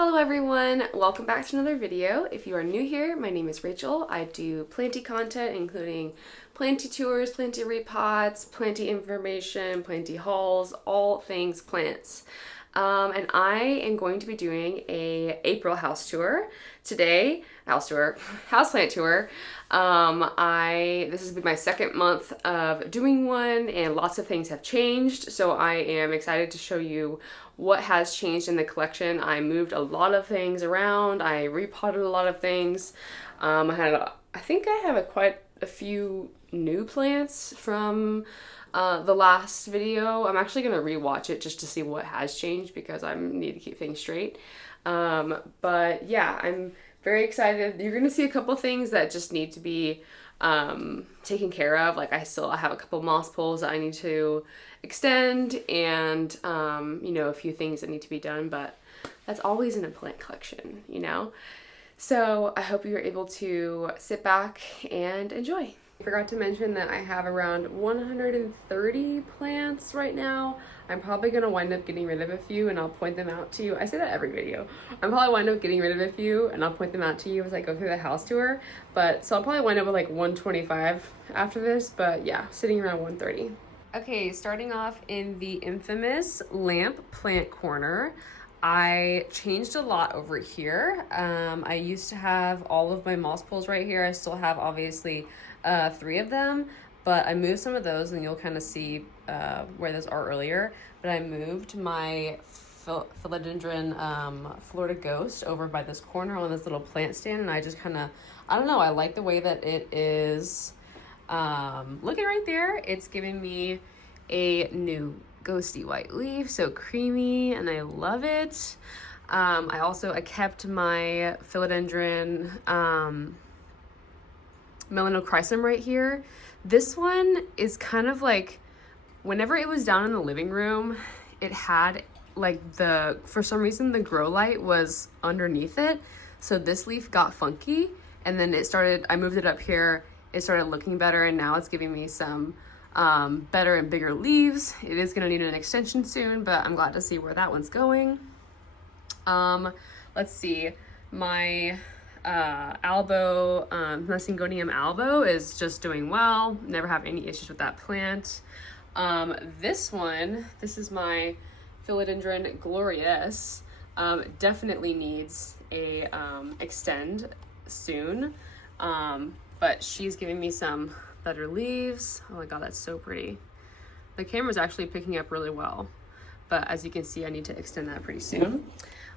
Hello everyone, welcome back to another video. If you are new here, my name is Rachel. I do planty content including planty tours, planty repots, planty information, planty hauls, all things plants. And I am going to be doing a April house tour today. Houseplant tour. This has been my second month of doing one and lots of things have changed. So I am excited to show you what has changed in the collection. I moved a lot of things around. I repotted a lot of things. I think I have quite a few new plants from the last video. I'm actually gonna rewatch it just to see what has changed because I need to keep things straight. But yeah, I'm very excited. You're gonna see a couple things that just need to be taken care of. Like I have a couple moss poles that I need to extend and a few things that need to be done, but that's always in a plant collection, So I hope you're able to sit back and enjoy. I forgot to mention that I have around 130 plants right now. I'm probably going to wind up getting rid of a few and I'll point them out to you. I say that every video. I'm probably wind up getting rid of a few and I'll point them out to you as I go through the house tour. So I'll probably wind up with like 125 after this, but yeah, sitting around 130. Okay, starting off in the infamous lamp plant corner. I changed a lot over here. I used to have all of my moss poles right here. I still have obviously 3 of them, but I moved some of those and you'll kind of see where those are earlier. But I moved my philodendron Florida Ghost over by this corner on this little plant stand, and I just kind of, I don't know, I like the way that it is looking right there. It's giving me a new ghosty white leaf, so creamy, and I love it. I kept my philodendron melanochrysum right here. This one is kind of like, whenever it was down in the living room, it had like for some reason the grow light was underneath it, so this leaf got funky, and then I moved it up here, it started looking better, and now it's giving me some better and bigger leaves. It is going to need an extension soon, but I'm glad to see where that one's going. Let's see, my Mesingonium albo is just doing well. Never have any issues with that plant. This is my Philodendron glorious. Definitely needs a extend soon, but she's giving me some better leaves. Oh my god, that's so pretty. The camera's actually picking up really well, but as you can see, I need to extend that pretty soon.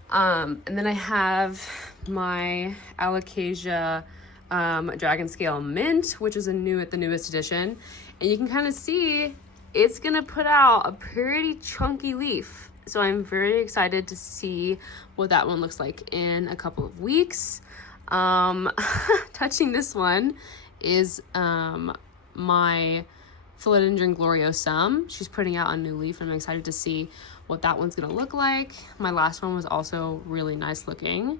And then I have my Alocasia Dragon Scale Mint, which is the newest edition, and you can kind of see it's gonna put out a pretty chunky leaf. So I'm very excited to see what that one looks like in a couple of weeks. Touching this one is my Philodendron gloriosum. She's putting out a new leaf, and I'm excited to see what that one's gonna look like. My last one was also really nice looking,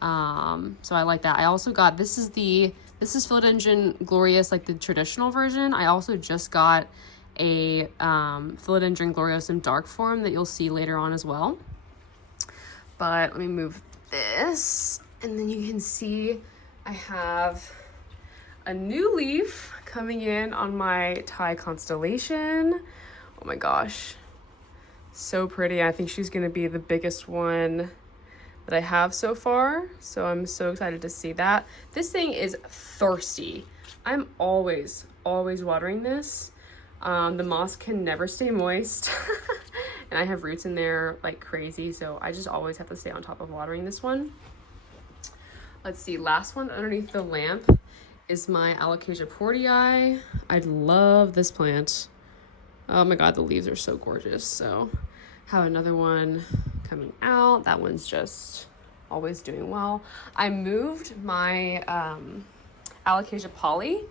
so I like that. I also got this is Philodendron glorious, like the traditional version. I also just got a Philodendron gloriosum dark form that you'll see later on as well. But let me move this, and then you can see I have a new leaf coming in on my Thai constellation. Oh my gosh, so pretty. I think she's gonna be the biggest one that I have so far, so I'm so excited to see that. This thing is thirsty. I'm always watering this. The moss can never stay moist and I have roots in there like crazy, so I just always have to stay on top of watering this one. Let's see, last one underneath the lamp is my Alocasia portii. I love this plant. Oh my god, the leaves are so gorgeous. So have another one coming out. That one's just always doing well. I moved my Alocasia poly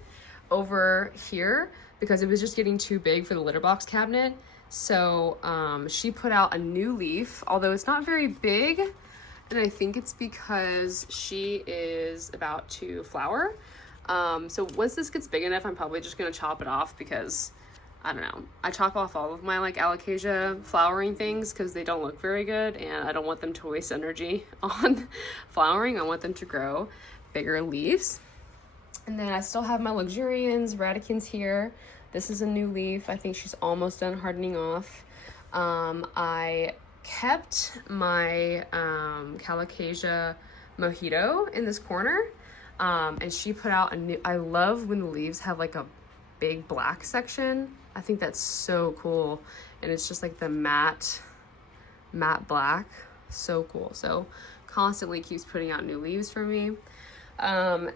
over here because it was just getting too big for the litter box cabinet. So she put out a new leaf, although it's not very big, and I think it's because she is about to flower. So once this gets big enough, I'm probably just gonna chop it off because I don't know. I chop off all of my like alocasia flowering things because they don't look very good, and I don't want them to waste energy on flowering. I want them to grow bigger leaves. And then I still have my luxurians, radicans here. This is a new leaf. I think she's almost done hardening off. I kept my calocasia mojito in this corner, and she put out a new, I love when the leaves have like a big black section. I think that's so cool, and it's just like the matte black. So cool. So constantly keeps putting out new leaves for me.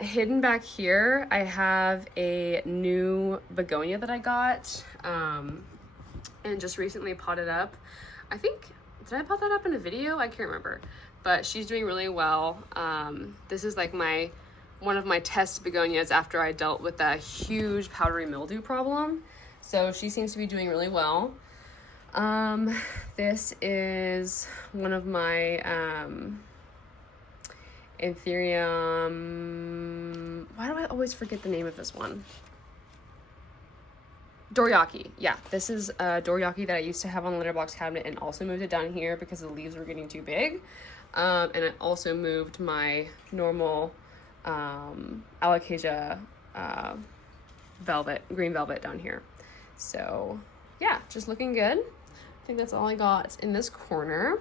Hidden back here, I have a new begonia that I got, and just recently potted up. I think, did I pot that up in a video? I can't remember, but she's doing really well. This is like one of my test begonias after I dealt with that huge powdery mildew problem. So she seems to be doing really well. This is one of my, Anthurium, why do I always forget the name of this one? Doriaki. Yeah, this is a Doriaki that I used to have on the litter box cabinet and also moved it down here because the leaves were getting too big. And I also moved my normal alocasia green velvet down here. So yeah, just looking good. I think that's all I got in this corner.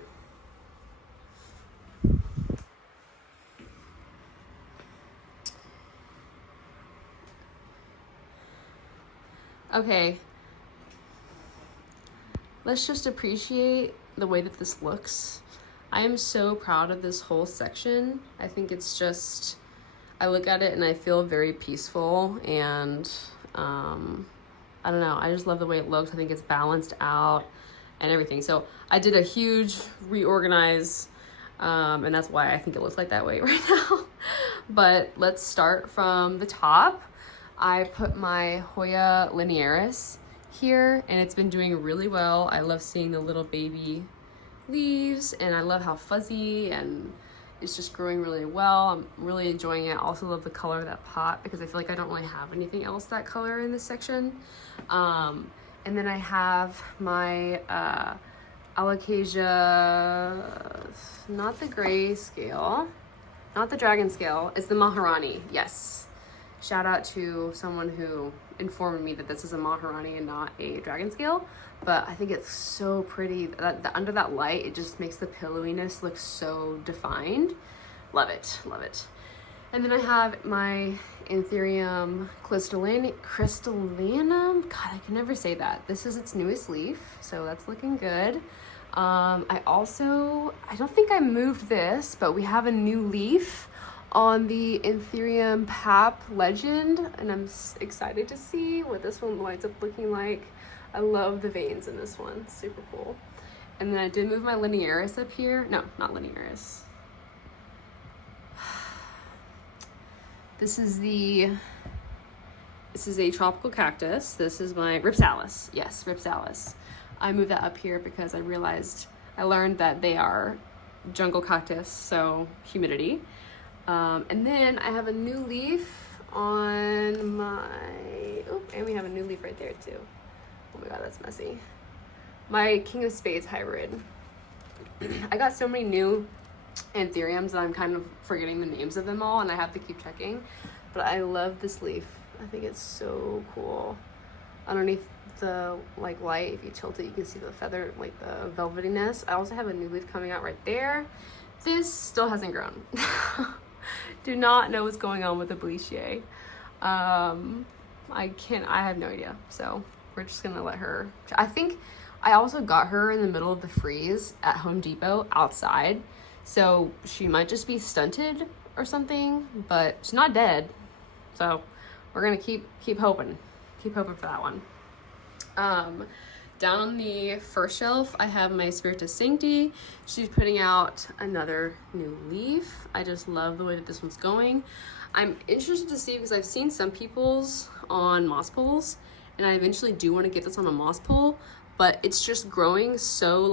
Okay, let's just appreciate the way that this looks. I am so proud of this whole section. I think it's just, I look at it and I feel very peaceful, and I don't know, I just love the way it looks. I think it's balanced out and everything. So I did a huge reorganize, and that's why I think it looks like that way right now. But let's start from the top. I put my Hoya linearis here, and it's been doing really well. I love seeing the little baby leaves, and I love how fuzzy, and it's just growing really well. I'm really enjoying it. I also love the color of that pot because I feel like I don't really have anything else that color in this section. And then I have my alocasia, not the gray scale, not the dragon scale, it's the Maharani. Yes. Shout out to someone who informed me that this is a Maharani and not a dragon scale, but I think it's so pretty. Under that light, it just makes the pillowiness look so defined. Love it, love it. And then I have my Anthurium crystallinum. God, I can never say that. This is its newest leaf, so that's looking good. I don't think I moved this, but we have a new leaf on the Anthurium Pap Legend, and I'm excited to see what this one winds up looking like. I love the veins in this one, super cool. And then I did move my linearis up here. No, not linearis. This is a tropical cactus. This is my Ripsalis. Yes, Ripsalis. I moved that up here because I learned that they are jungle cactus, so humidity. And then I have a new leaf on my, and we have a new leaf right there too. Oh my God, that's messy. My King of Spades hybrid. I got so many new anthuriums that I'm kind of forgetting the names of them all, and I have to keep checking. But I love this leaf. I think it's so cool. Underneath the light, if you tilt it, you can see the feather, like the velvetiness. I also have a new leaf coming out right there. This still hasn't grown. Do not know what's going on with the Beliciae. I have no idea. So we're just gonna let her. I think I also got her in the middle of the freeze at Home Depot outside. So she might just be stunted or something, but she's not dead. So we're gonna keep hoping. Keep hoping for that one. Down on the first shelf, I have my Spiritus Sancti. She's putting out another new leaf. I just love the way that this one's going. I'm interested to see because I've seen some people's on moss poles, and I eventually do want to get this on a moss pole, but it's just growing so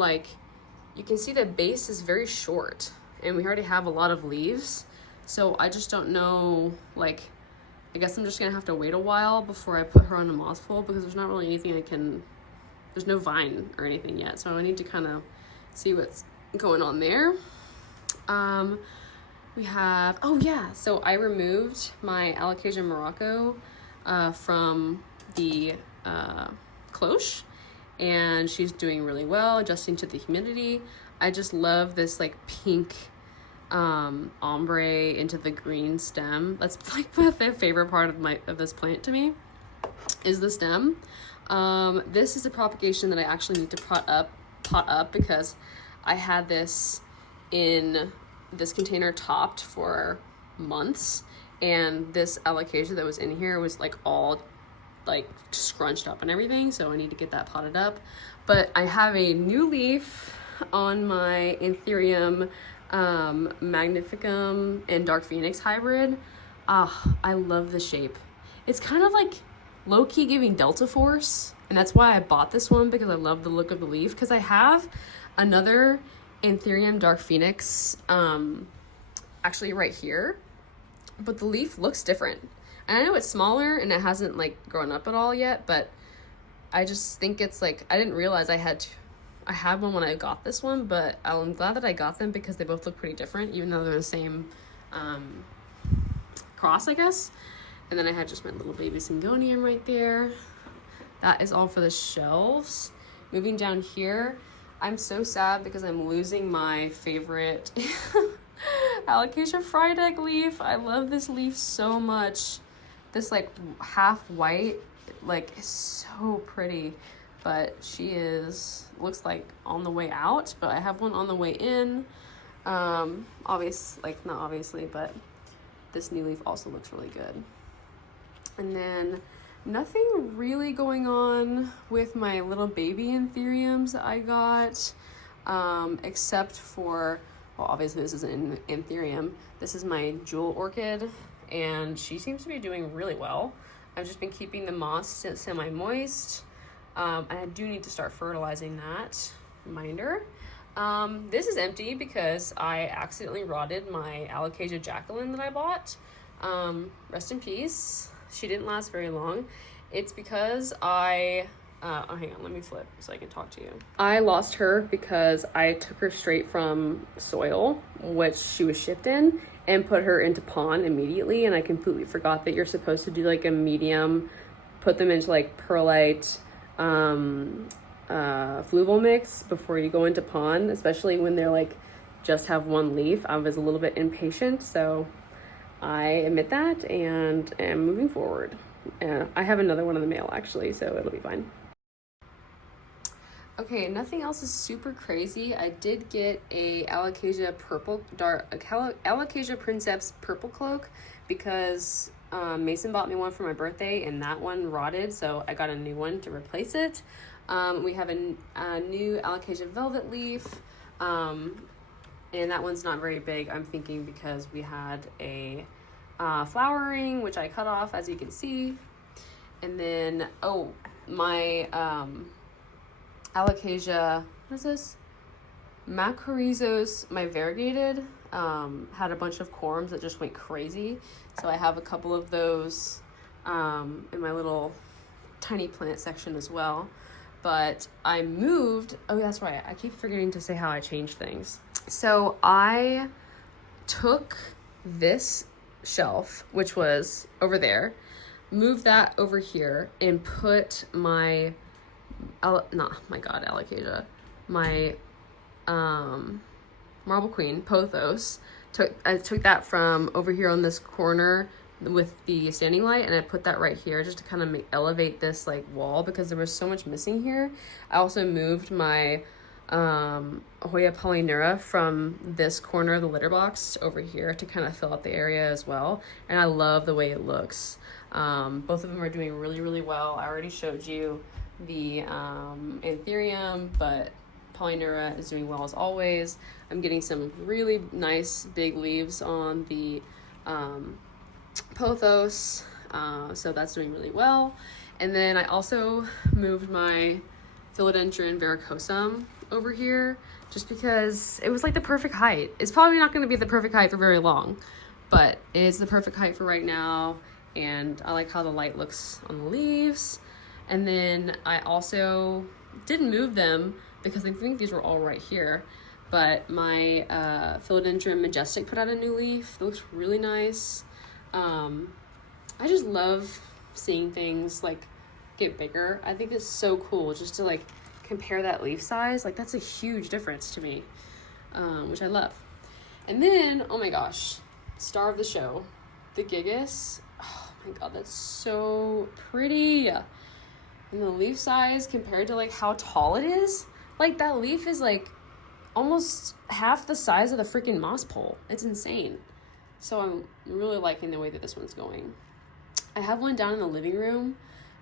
you can see the base is very short, and we already have a lot of leaves. So I just don't know I guess I'm just gonna have to wait a while before I put her on a moss pole because there's not really anything there's no vine or anything yet. So I need to kind of see what's going on there. We have, oh yeah, so I removed my Alocasia Morocco from the cloche, and she's doing really well, adjusting to the humidity. I just love this like pink ombre into the green stem. That's like my favorite part of this plant to me, is the stem. This is a propagation that I actually need to pot up because I had this in this container topped for months, and this alocasia that was in here was like all like scrunched up and everything, so I need to get that potted up. But I have a new leaf on my Anthurium Magnificum and Dark Phoenix hybrid. I love the shape. It's kind of like low-key giving Delta Force, and that's why I bought this one, because I love the look of the leaf. Because I have another Anthurium Dark Phoenix actually right here, but the leaf looks different. And I know it's smaller and it hasn't like grown up at all yet, but I just think it's like, I didn't realize I had one when I got this one, but I'm glad that I got them because they both look pretty different, even though they're the same cross, I guess. And then I had just my little baby Syngonium right there. That is all for the shelves. Moving down here, I'm so sad because I'm losing my favorite Alocasia Frydek leaf. I love this leaf so much. This like half white, like is so pretty, but she looks like on the way out, but I have one on the way in. Not obviously, but this new leaf also looks really good. And then nothing really going on with my little baby Anthuriums that I got, except for, well, obviously this is an Anthurium. This is my jewel orchid, and she seems to be doing really well. I've just been keeping the moss semi-moist, and I do need to start fertilizing that. Reminder. This is empty because I accidentally rotted my Alocasia Jacqueline that I bought. Rest in peace. She didn't last very long. It's because hang on, let me flip so I can talk to you. I lost her because I took her straight from soil, which she was shipped in, and put her into pond immediately, and I completely forgot that you're supposed to do like a medium, put them into like perlite, fluval mix before you go into pond, especially when they're like just have one leaf. I was a little bit impatient, so I admit that and am moving forward. I have another one in the mail actually, so it'll be fine. Okay, nothing else is super crazy. I did get a Alocasia Alocasia Princeps purple cloak because Mason bought me one for my birthday and that one rotted, so I got a new one to replace it. We have a new Alocasia velvet leaf, and that one's not very big, I'm thinking, because we had a flowering, which I cut off, as you can see. And then, my Alocasia, what is this? Macrorhizos, my variegated, had a bunch of corms that just went crazy. So I have a couple of those in my little tiny plant section as well. But I moved, oh that's right, I keep forgetting to say how I changed things. So I took this shelf, which was over there, moved that over here, and put my Alocasia, my Marble Queen Pothos. I took that from over here on this corner with the standing light, and I put that right here just to kind of elevate this like wall because there was so much missing here. I also moved my Hoya Polynura from this corner of the litter box over here to kind of fill out the area as well, and I love the way it looks. Both of them are doing really, really well. I already showed you the Anthurium, but Polynura is doing well as always. I'm getting some really nice big leaves on the Pothos, so that's doing really well. And then I also moved my Philodendron verrucosum over here just because it was like the perfect height. It's probably not going to be the perfect height for very long, but it is the perfect height for right now. and I like how the light looks on the leaves. And then I also didn't move them because I think these were all right here, but my Philodendron Majestic put out a new leaf. It looks really nice. I just love seeing things like get bigger. I think it's so cool just to like compare that leaf size. Like that's a huge difference to me, which I love. And then, oh my gosh, star of the show, the Gigas. Oh my god, that's so pretty. And the leaf size compared to like how tall it is, like that leaf is like almost half the size of the freaking moss pole. It's insane. So I'm really liking the way that this one's going. I have one down in the living room.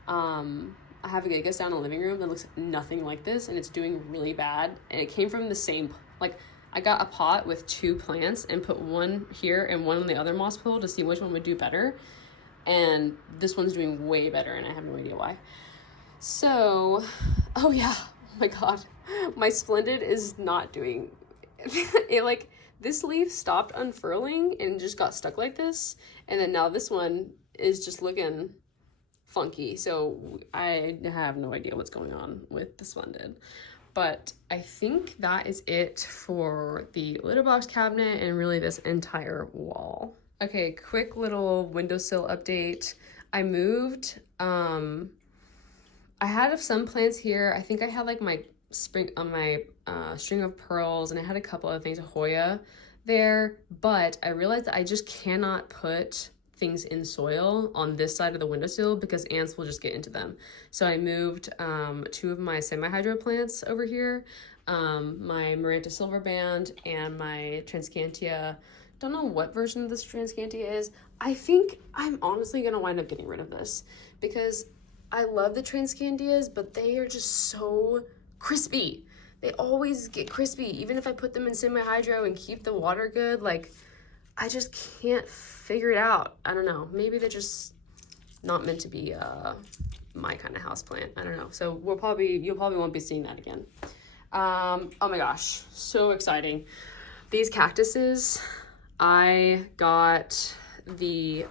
I have a Gigas down in the living room that looks nothing like this, and it's doing really bad. And it came from the same, like, I got a pot with 2 plants and put one here and one on the other moss pole to see which one would do better. And this one's doing way better, and I have no idea why. So, oh yeah, oh my god, my Splendid is not doing it. Like, this leaf stopped unfurling and just got stuck like this, and then now this one is just looking funky. So I have no idea what's going on with the Splendid, but I think that is it for the litter box cabinet and really this entire wall. Okay, quick little windowsill update. I moved. I had some plants here. I think I had like my string of pearls, and I had a couple other things, a Hoya there, but I realized that I just cannot put things in soil on this side of the windowsill because ants will just get into them. So I moved 2 of my semi-hydro plants over here, my Maranta Silver Band and my Transcantia. Don't know what version of this Transcantia is. I think I'm honestly gonna wind up getting rid of this because I love the Transcantias, but they are just so crispy. They always get crispy, even if I put them in semi-hydro and keep the water good. Like, I just can't figure it out. I don't know. Maybe they're just not meant to be my kind of houseplant. I don't know. So you'll probably won't be seeing that again. Oh my gosh, so exciting. These cactuses, I got the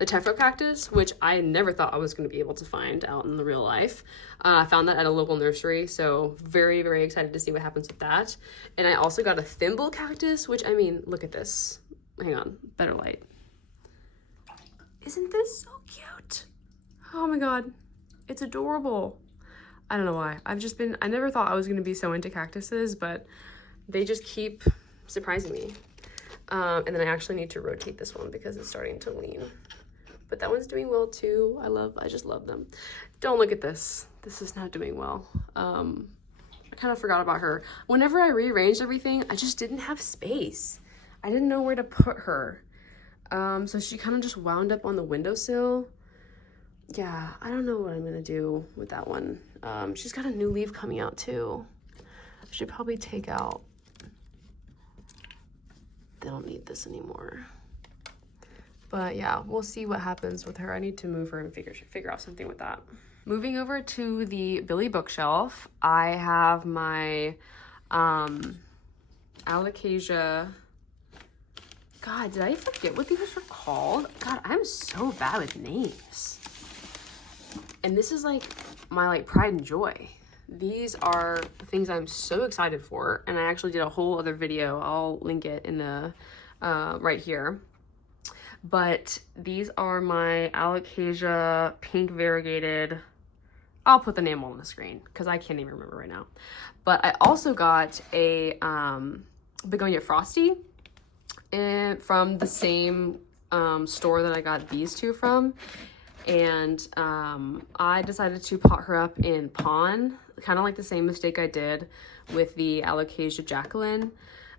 Tephro cactus, which I never thought I was going to be able to find out in the real life. I found that at a local nursery, so very, very excited to see what happens with that. And I also got a thimble cactus, which, I mean, look at this. Hang on, better light. Isn't this so cute? Oh my god, it's adorable. I don't know why. I never thought I was going to be so into cactuses, but they just keep surprising me. And then I actually need to rotate this one because it's starting to lean. But that one's doing well too. I just love them. Don't look at this. This is not doing well. I kind of forgot about her. Whenever I rearranged everything, I just didn't have space. I didn't know where to put her. So she kind of just wound up on the windowsill. Yeah, I don't know what I'm gonna do with that one. She's got a new leaf coming out too. I should probably take out. They don't need this anymore. But yeah, we'll see what happens with her. I need to move her and figure out something with that. Moving over to the Billy bookshelf, I have my Alocasia. God, did I forget what these were called? God, I'm so bad with names. And this is like my pride and joy. These are things I'm so excited for, and I actually did a whole other video. I'll link it in the right here. But these are my Alocasia pink variegated. I'll put the name on the screen because I can't even remember right now. But I also got a Begonia Frosty from the same store that I got these 2 from. And I decided to pot her up in Pon, kind of like the same mistake I did with the Alocasia Jacqueline.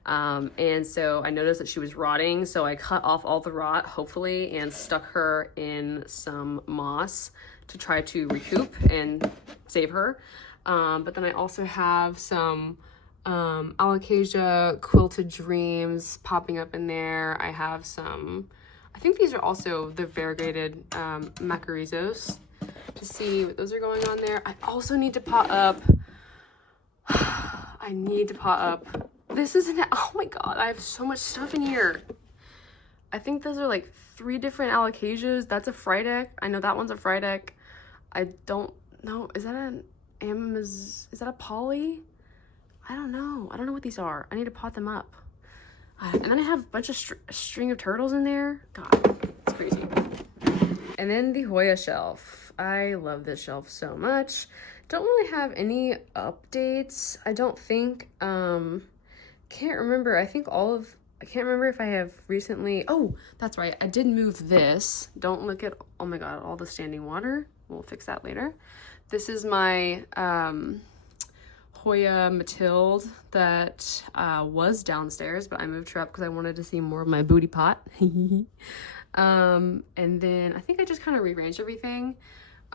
And so I noticed that she was rotting, so I cut off all the rot, hopefully, and stuck her in some moss to try to recoup and save her. But then I also have some Alocasia Quilted Dreams popping up in there. I have some, I think these are also the variegated Macarizos, to see what those are going on there. I also need to pot up, this isn't, oh my god, I have so much stuff in here. I think those are like 3 different alocasias. That's a Frydek. I know that one's a Frydek. I don't know. Is that is that a poly? I don't know. I don't know what these are. I need to pot them up. And then I have a bunch of string of turtles in there. God, it's crazy. And then the Hoya shelf. I love this shelf so much. Don't really have any updates, I don't think. Can't remember. I can't remember if I have recently. Oh, that's right. I did move this. Don't look at, oh my God, all the standing water. We'll fix that later. This is my Hoya Mathilde that was downstairs, but I moved her up because I wanted to see more of my booty pot. And then I think I just kind of rearranged everything.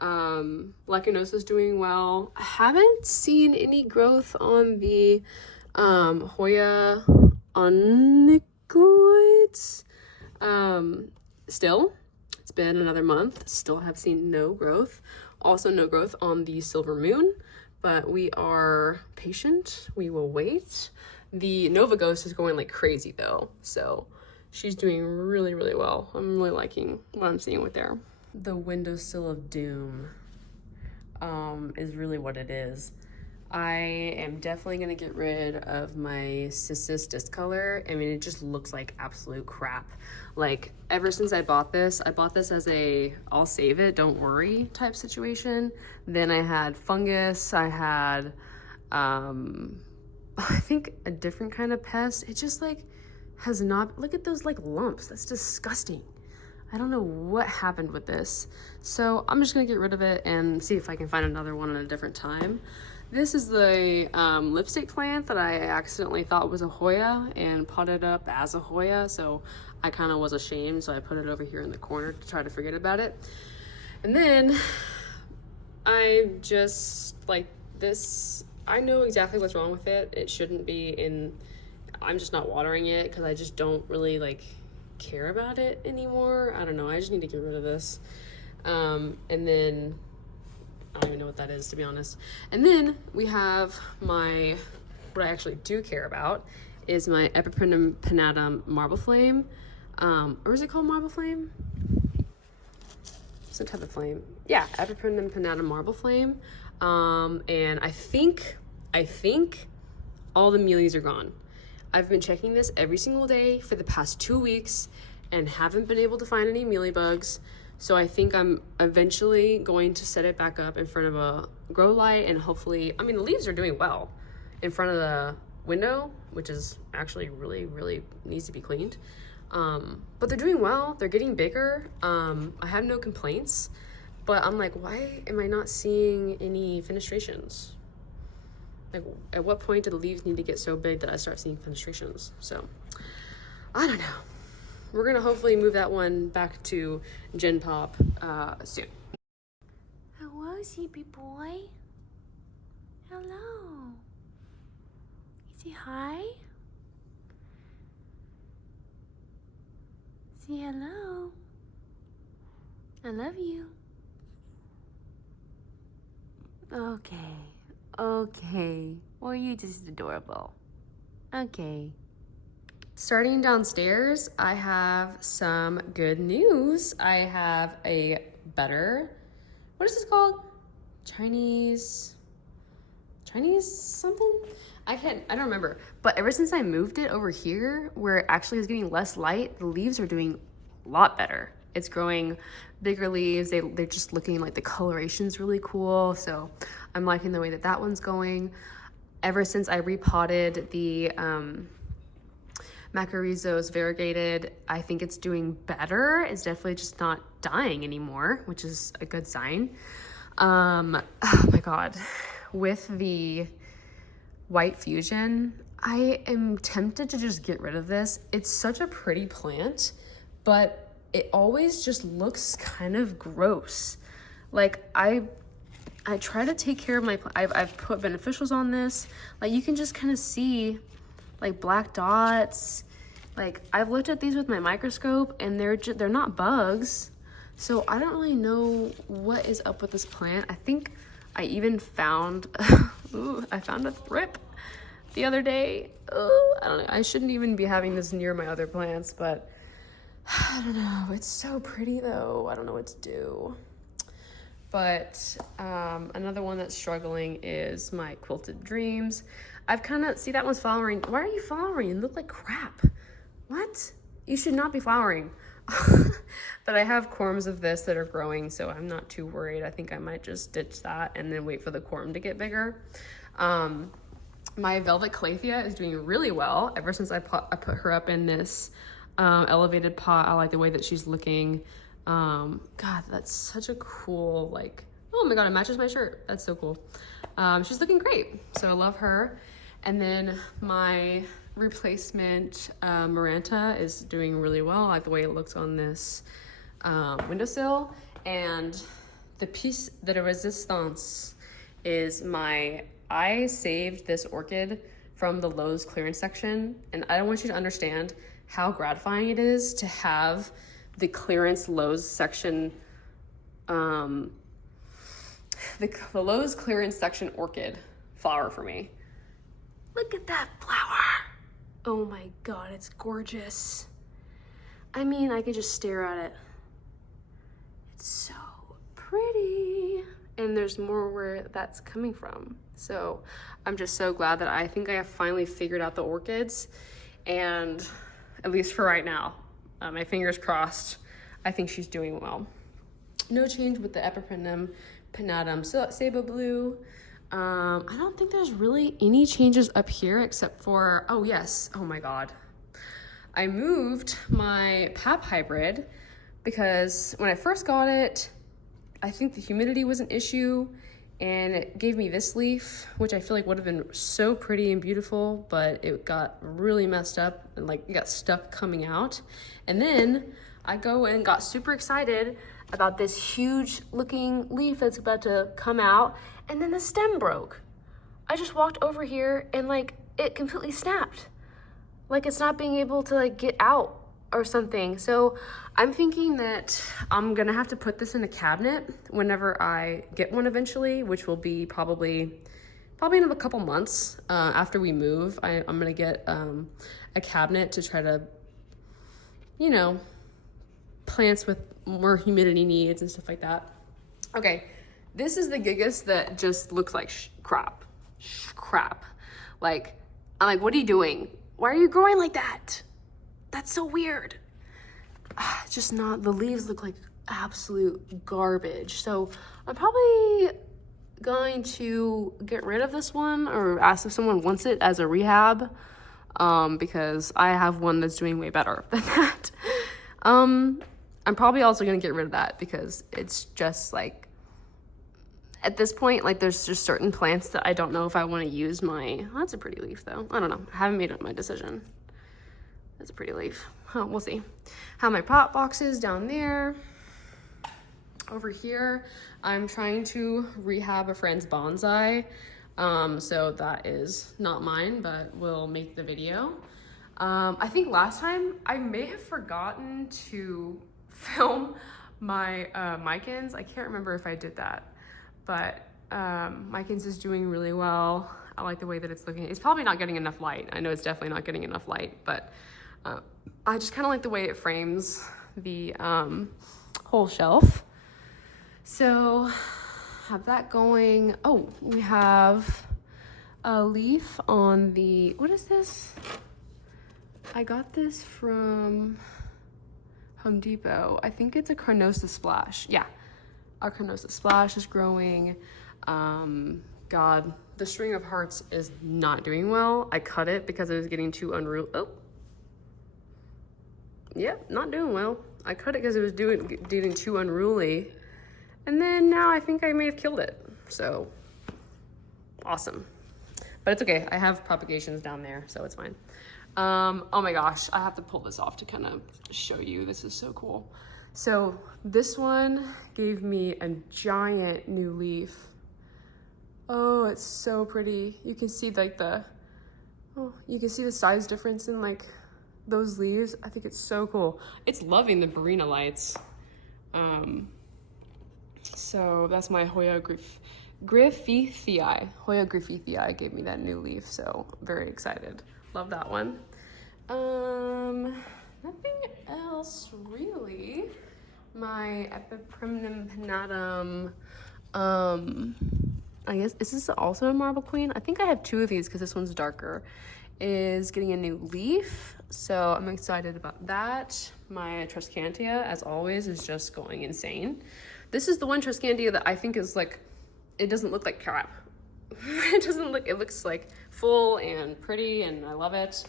Lecanosa is doing well. I haven't seen any growth on the Hoya onychoids. Still, it's been another month. Still have seen no growth. Also no growth on the Silver Moon, but we are patient. We will wait. The Nova Ghost is going like crazy though, so she's doing really, really well. I'm really liking what I'm seeing with there. The windowsill of doom is really what it is. I am definitely going to get rid of my Cissus Discolor. I mean, it just looks like absolute crap. Like, ever since I bought this as a I'll save it, don't worry type situation. Then I had fungus, I had, I think a different kind of pest. It just like has not, look at those like lumps. That's disgusting. I don't know what happened with this. So I'm just gonna get rid of it and see if I can find another one at a different time. This is the lipstick plant that I accidentally thought was a Hoya and potted up as a Hoya. So I kind of was ashamed. So I put it over here in the corner to try to forget about it. And then I just like this, I know exactly what's wrong with it. It shouldn't be in, I'm just not watering it because I just don't really like care about it anymore. I don't know, I just need to get rid of this. And then I don't even know what that is, to be honest. And then we have my, what I actually do care about is my Epiprinum pinnatum Marble Flame. Or is it called Marble Flame? It's a type of flame. Yeah, Epiprinum pinnatum Marble Flame. And I think all the mealies are gone. I've been checking this every single day for the past 2 weeks and haven't been able to find any mealy bugs. So I think I'm eventually going to set it back up in front of a grow light and hopefully, I mean, the leaves are doing well in front of the window, which is actually really, really needs to be cleaned. But they're doing well. They're getting bigger. I have no complaints, but I'm like, why am I not seeing any fenestrations? Like, at what point do the leaves need to get so big that I start seeing fenestrations? So, I don't know. We're gonna hopefully move that one back to Gen Pop soon. Hello, sleepy boy. Hello. Say hi. Say hello. I love you. Okay. Well, you're just adorable. Okay. Starting downstairs, I have some good news. I have a better, what is this called? Chinese something? I don't remember. But ever since I moved it over here, where it actually is getting less light, the leaves are doing a lot better. It's growing bigger leaves. They're just looking like the coloration's really cool. So I'm liking the way that that one's going. Ever since I repotted the Macarizos variegated, I think it's doing better. It's definitely just not dying anymore, which is a good sign. Oh my God. With the White Fusion, I am tempted to just get rid of this. It's such a pretty plant, but it always just looks kind of gross. Like I try to take care of my, I've put beneficials on this. Like you can just kind of see like black dots. Like I've looked at these with my microscope and they're not bugs. So I don't really know what is up with this plant. I think I even found, I found a thrip the other day. I don't know, I shouldn't even be having this near my other plants, but I don't know. It's so pretty though. I don't know what to do. But another one that's struggling is my Quilted Dreams. I've kind of, see that one's flowering. Why are you flowering? You look like crap. What? You should not be flowering. But I have corms of this that are growing, so I'm not too worried. I think I might just ditch that and then wait for the corm to get bigger. My Velvet Calathea is doing really well ever since I put her up in this elevated pot. I like the way that she's looking. God, that's such a cool, like, oh my God, it matches my shirt. That's so cool. She's looking great, so I love her. And then my replacement Maranta is doing really well. I like the way it looks on this windowsill. And the piece de resistance is I saved this orchid from the Lowe's clearance section, and I don't want you to understand how gratifying it is to have the clearance Lowe's section, the Lowe's clearance section orchid flower for me. Look at that flower. Oh my God, it's gorgeous. I mean, I could just stare at it. It's so pretty. And there's more where that's coming from. So I'm just so glad that I think I have finally figured out the orchids, and at least for right now, my fingers crossed, I think she's doing well. No change with the Epiprinum pinnatum Sabo Blue. I don't think there's really any changes up here except for, oh yes, oh my God. I moved my Pap hybrid because when I first got it, I think the humidity was an issue, and it gave me this leaf, which I feel like would have been so pretty and beautiful, but it got really messed up and like it got stuck coming out. And then I go and got super excited about this huge looking leaf that's about to come out, and then the stem broke. I just walked over here and like it completely snapped. Like it's not being able to like get out or something. So I'm thinking that I'm gonna have to put this in a cabinet whenever I get one eventually, which will be probably in a couple months after we move. I'm gonna get a cabinet to try to, you know, plants with more humidity needs and stuff like that. Okay, this is the gigas that just looks like crap. Like, I'm like, what are you doing? Why are you growing like that? That's so weird. It's just not, the leaves look like absolute garbage. So I'm probably going to get rid of this one or ask if someone wants it as a rehab, because I have one that's doing way better than that. I'm probably also gonna get rid of that because it's just like, at this point, like there's just certain plants that I don't know if I want to use my, oh, that's a pretty leaf though. I don't know, I haven't made up my decision. That's a pretty leaf. Huh, we'll see. Have my pot boxes down there. Over here, I'm trying to rehab a friend's bonsai. So that is not mine, but we'll make the video. I think last time I may have forgotten to film my Micans. I can't remember if I did that, but Micans is doing really well. I like the way that it's looking. It's probably not getting enough light. I know it's definitely not getting enough light, but I just kind of like the way it frames the whole shelf. So have that going. Oh, we have a leaf on the, what is this? I got this from Home Depot. I think it's a Carnosa Splash. Yeah, our Carnosa Splash is growing. God, the string of hearts is not doing well. I cut it because it was getting too unruly. Oh, yep, not doing well. I cut it because it was getting too unruly. And then now I think I may have killed it. So, awesome. But it's okay, I have propagations down there, so it's fine. Oh my gosh, I have to pull this off to kind of show you. This is so cool. So this one gave me a giant new leaf. Oh, it's so pretty. You can see like you can see the size difference in like those leaves. I think it's so cool. It's loving the Barina lights. So that's my Hoya Griffithii. Hoya Griffithii gave me that new leaf, so very excited. Love that one. Nothing else My Epiprimnum pinnatum, I guess, is this also a marble queen? I think I have two of these because this one's darker, is getting a new leaf. So I'm excited about that. My Truscantia, as always, is just going insane. This is the one Truscantia that I think is like, it doesn't look like crap. It looks like full and pretty and I love it.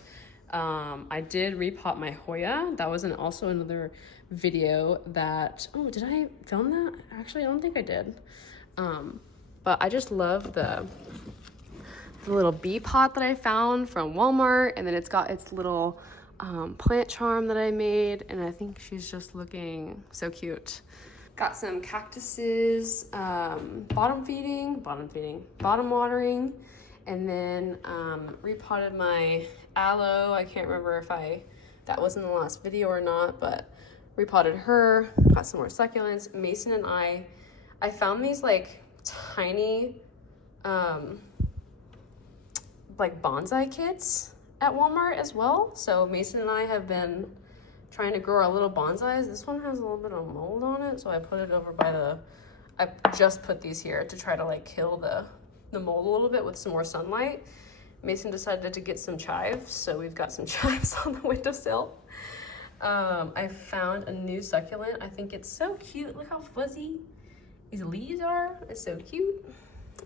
I did repot my Hoya. That was also another video that, oh, did I film that? Actually, I don't think I did. But I just love the little bee pot that I found from Walmart, and then it's got its little plant charm that I made, and I think she's just looking so cute. Got some cactuses, bottom watering, and then repotted my aloe. I can't remember if that was in the last video or not, but repotted her. Got some more succulents. Mason and I found these like tiny like bonsai kits at Walmart as well. So Mason and I have been trying to grow our little bonsais. This one has a little bit of mold on it, so I put it over by I just put these here to try to like kill the mold a little bit with some more sunlight. Mason decided to get some chives, so we've got some chives on the windowsill. I found a new succulent. I think it's so cute. Look how fuzzy these leaves are. It's so cute.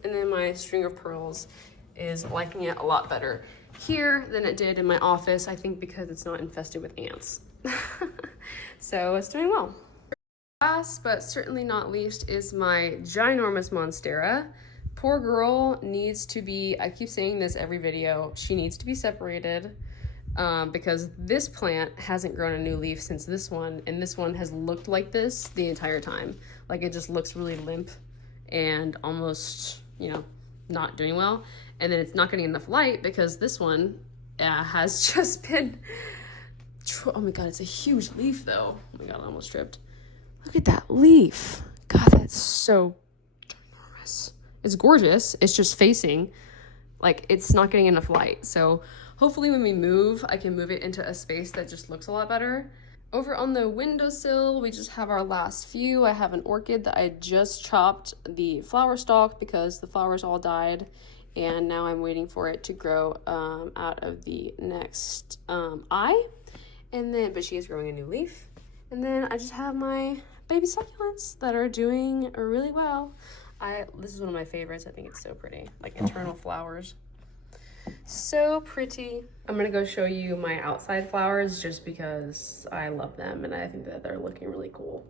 And then my string of pearls is liking it a lot better here than it did in my office, I think because it's not infested with ants. So it's doing well. Last but certainly not least is my ginormous monstera. Poor girl needs to be, I keep saying this every video, she needs to be separated because this plant hasn't grown a new leaf since this one, and this one has looked like this the entire time. Like it just looks really limp and almost, you know, not doing well. And then it's not getting enough light because this one has just been, oh my God, it's a huge leaf though. Oh my God, I almost tripped. Look at that leaf. God, that's so enormous. It's gorgeous. It's just facing, like it's not getting enough light. So hopefully when we move, I can move it into a space that just looks a lot better. Over on the windowsill, we just have our last few. I have an orchid that I just chopped the flower stalk because the flowers all died. And now I'm waiting for it to grow out of the next eye. And then, but she is growing a new leaf. And then I just have my baby succulents that are doing really well. This is one of my favorites. I think it's so pretty, like internal flowers. So pretty. I'm gonna go show you my outside flowers just because I love them and I think that they're looking really cool.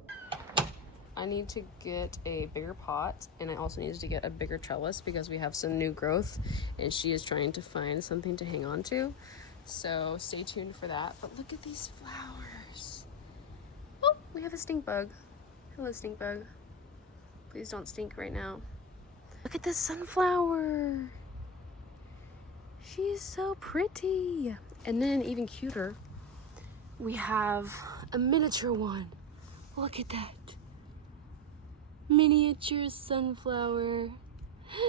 I need to get a bigger pot, and I also need to get a bigger trellis because we have some new growth and she is trying to find something to hang on to. So stay tuned for that. But look at these flowers. Oh, we have a stink bug. Hello, stink bug. Please don't stink right now. Look at this sunflower. She's so pretty. And then even cuter, we have a miniature one. Look at that. Miniature sunflower.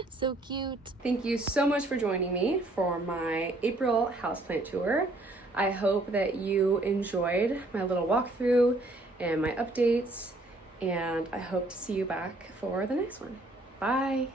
So cute. Thank you so much for joining me for my April houseplant tour. I hope that you enjoyed my little walkthrough and my updates, and I hope to see you back for the next one. Bye.